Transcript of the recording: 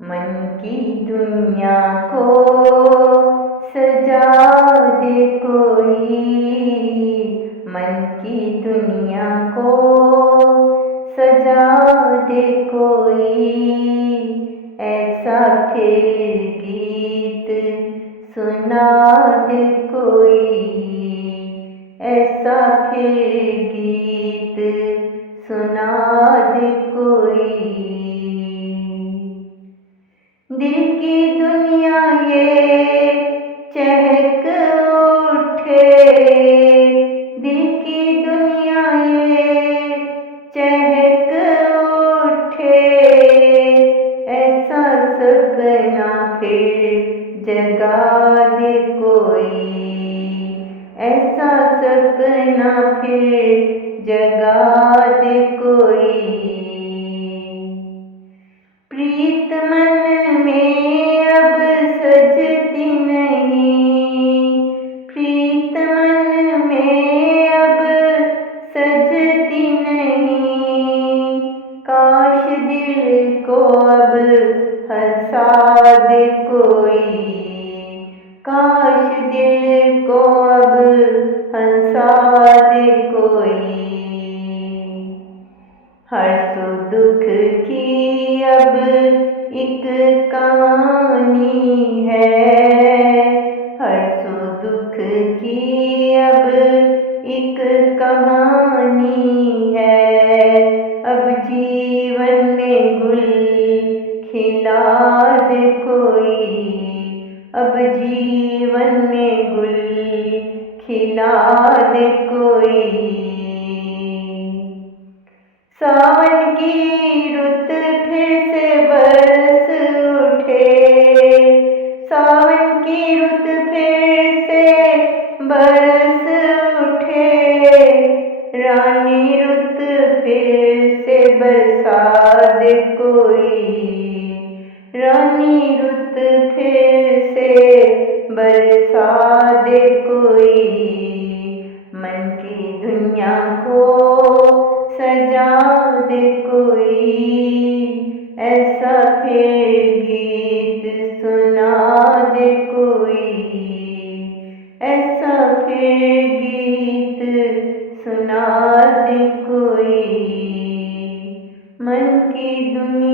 मन की दुनिया को सजा दे कोई, मन की दुनिया को सजा दे कोई, ऐसा फिर गीत सुना दे कोई, ऐसा फिर गीत सुना दे कोई। दिल की दुनिया ये चहक उठे, दिल की दुनिया ये चहक उठे, ऐसा सपना फिर जगा दे कोई, ऐसा सपना फिर जगा दे कोई। प्रीत मन में अब सजती नहीं, प्रीत मन में अब सजती नहीं, काश दिल को अब हंसा दे कोई, काश दिल को अब हंसा दे कोई। हर सुख दुख की अब एक कहानी है, हर सुख दुख की अब एक कहानी है, अब जीवन में गुल खिला दे कोई, अब जीवन में गुल खिला दे कोई। सावन की रुत फिर से बरस उठे, सावन की रुत फिर से बरस उठे, रानी रुत फिर से बरसा दे कोई, रानी रुत फिर से बरसा दे कोई। मन की दुनिया को सजा दे कोई, ऐसा फिर गीत सुना दे कोई, ऐसा फिर गीत सुना दे कोई। मन की दुनिया